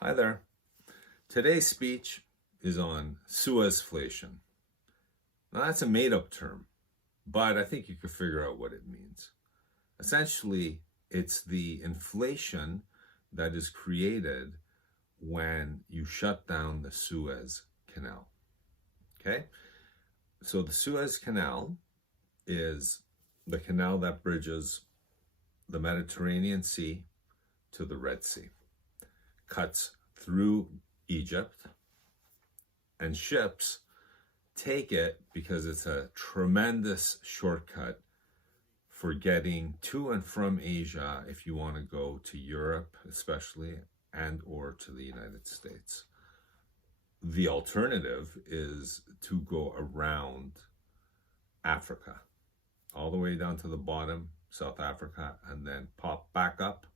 Hi there. Today's speech is on SuezFlation. Now that's a made-up term, but I think you could figure out what it means. Essentially, it's the inflation that is created when you shut down the Suez Canal. Okay? So the Suez Canal is the canal that bridges the Mediterranean Sea to the Red Sea. Cuts through Egypt, and ships take it because it's a tremendous shortcut for getting to and from Asia if you want to go to Europe especially and or to the United States. The alternative is to go around Africa all the way down to the bottom, South Africa, and then pop back up,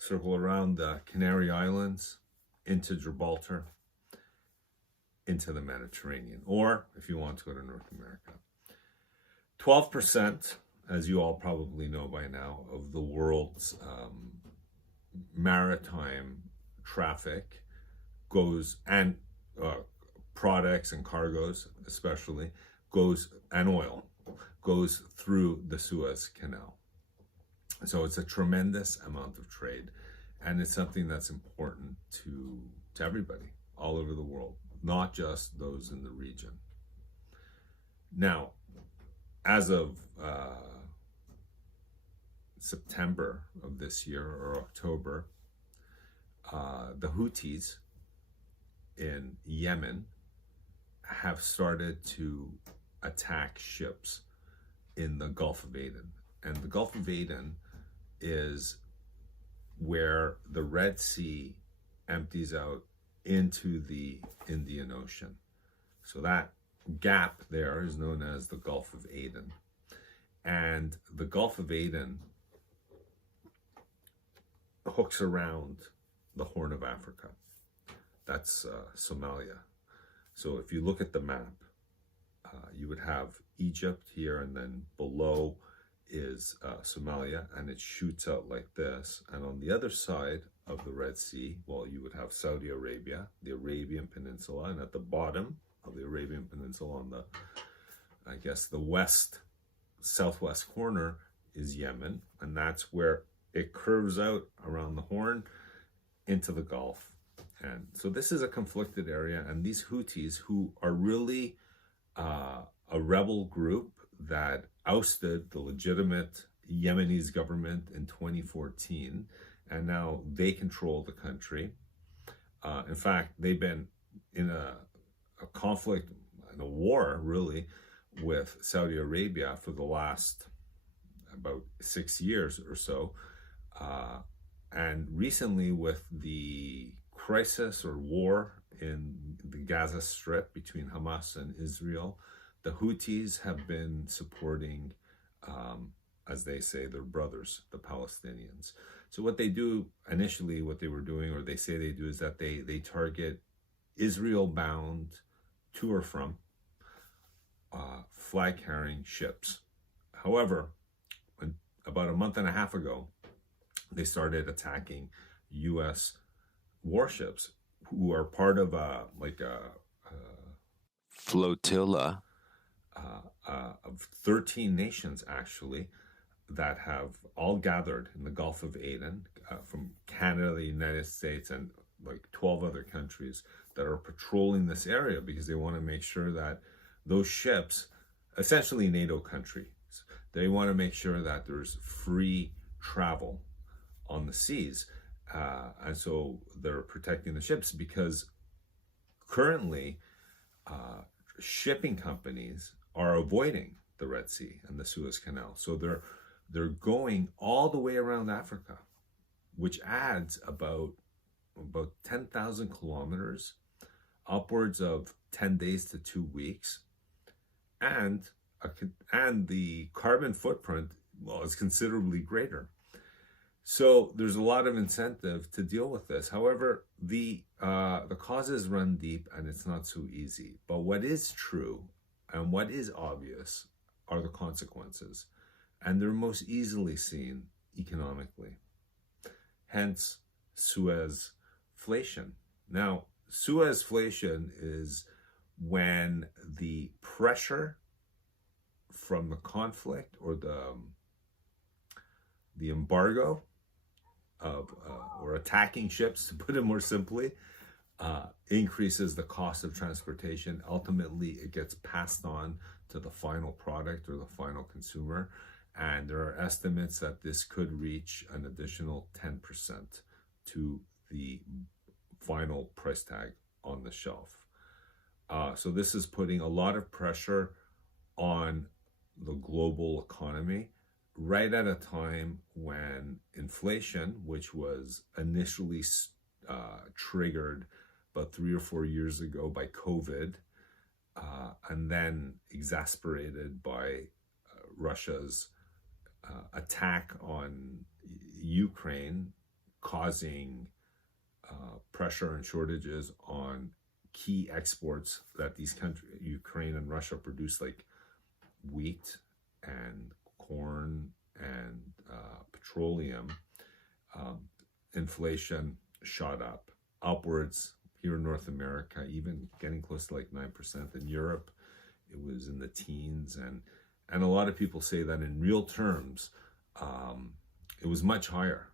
circle around the Canary Islands, into Gibraltar, into the Mediterranean, or if you want to go to North America. 12%, as you all probably know by now, of the world's maritime traffic goes, and products and cargoes especially, and oil, goes through the Suez Canal. So it's a tremendous amount of trade, and it's something that's important to everybody all over the world, not just those in the region. Now, as of September of this year, or October, the Houthis in Yemen have started to attack ships in the Gulf of Aden. And the Gulf of Aden is where the Red Sea empties out into the Indian Ocean. So that gap there is known as the Gulf of Aden. And the Gulf of Aden hooks around the Horn of Africa. That's Somalia. So if you look at the map, you would have Egypt here, and then below is Somalia, and it shoots out like this. And on the other side of the Red Sea, well, you would have Saudi Arabia, the Arabian Peninsula, and at the bottom of the Arabian Peninsula, on the, I guess, the southwest corner, is Yemen, and that's where it curves out around the Horn into the Gulf. And so this is a conflicted area, and these Houthis, who are really a rebel group that ousted the legitimate Yemenis government in 2014, and now they control the country. In fact, they've been in a conflict, in a war, really, with Saudi Arabia for the last about 6 years or so. And recently, with the crisis or war in the Gaza Strip between Hamas and Israel, the Houthis have been supporting, as they say, their brothers, the Palestinians. So what they do initially, what they were doing, or they say they do, is that they target Israel-bound to or from flag-carrying ships. However, about a month and a half ago, they started attacking U.S. warships who are part of a Flotilla of 13 nations, actually, that have all gathered in the Gulf of Aden, from Canada, the United States, and like 12 other countries that are patrolling this area because they want to make sure that those ships, essentially NATO countries, they want to make sure that there's free travel on the seas. And so they're protecting the ships because currently shipping companies are avoiding the Red Sea and the Suez Canal. So they're going all the way around Africa, which adds about 10,000 kilometers, upwards of 10 days to 2 weeks. And the carbon footprint, well, is considerably greater. So there's a lot of incentive to deal with this. However, the causes run deep, and it's not so easy. But what is true and what is obvious are the consequences, and they're most easily seen economically. Hence, Suez SuezFlation. Now, SuezFlation is when the pressure from the conflict or the embargo of or attacking ships, to put it more simply, increases the cost of transportation. Ultimately, it gets passed on to the final product or the final consumer. And there are estimates that this could reach an additional 10% to the final price tag on the shelf. So this is putting a lot of pressure on the global economy right at a time when inflation, which was initially triggered about 3 or 4 years ago by COVID, and then exasperated by Russia's attack on Ukraine, causing pressure and shortages on key exports that these countries, Ukraine and Russia, produce, like wheat and corn and petroleum. Inflation shot up upwards here in North America, even getting close to like 9%. In Europe, it was in the teens, and a lot of people say that in real terms, it was much higher,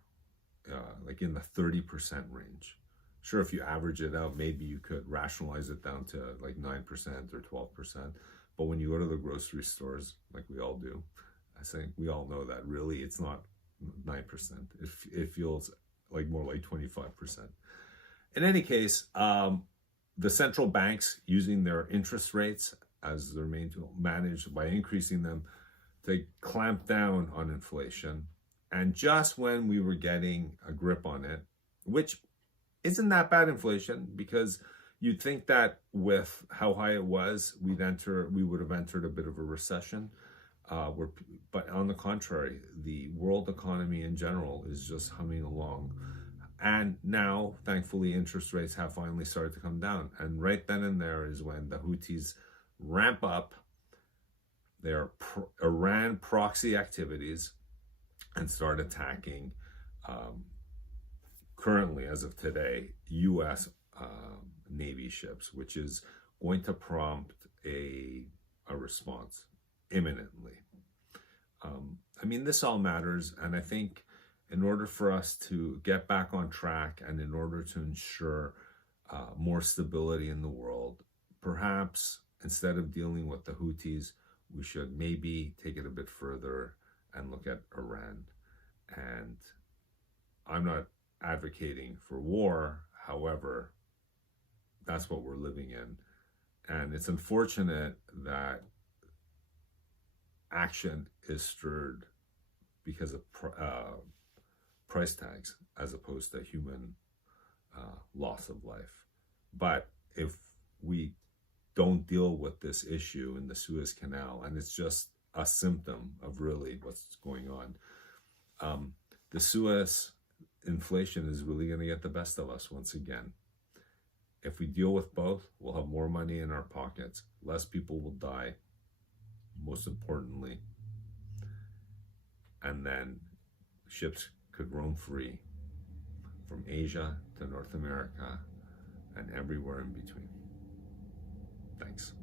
like in the 30% range. Sure, if you average it out, maybe you could rationalize it down to like 9% or 12%. But when you go to the grocery stores, like we all do, I think we all know that really it's not 9%. It feels like more like 25%. In any case, the central banks, using their interest rates as their main tool, managed by increasing them to clamp down on inflation. And just when we were getting a grip on it, which isn't that bad inflation, because you'd think that with how high it was, we would have entered a bit of a recession. But on the contrary, the world economy in general is just humming along. And now, thankfully, interest rates have finally started to come down. And right then and there is when the Houthis ramp up their Iran proxy activities and start attacking, currently, as of today, U.S. Navy ships, which is going to prompt a response imminently. I mean, this all matters, and I think in order for us to get back on track and in order to ensure more stability in the world, perhaps instead of dealing with the Houthis, we should maybe take it a bit further and look at Iran. And I'm not advocating for war, however, that's what we're living in. And it's unfortunate that action is stirred because of price tags as opposed to human loss of life. But if we don't deal with this issue in the Suez Canal, and it's just a symptom of really what's going on, the Suez inflation is really going to get the best of us once again. If we deal with both, we'll have more money in our pockets, less people will die, most importantly, and then ships could roam free from Asia to North America and everywhere in between. Thanks.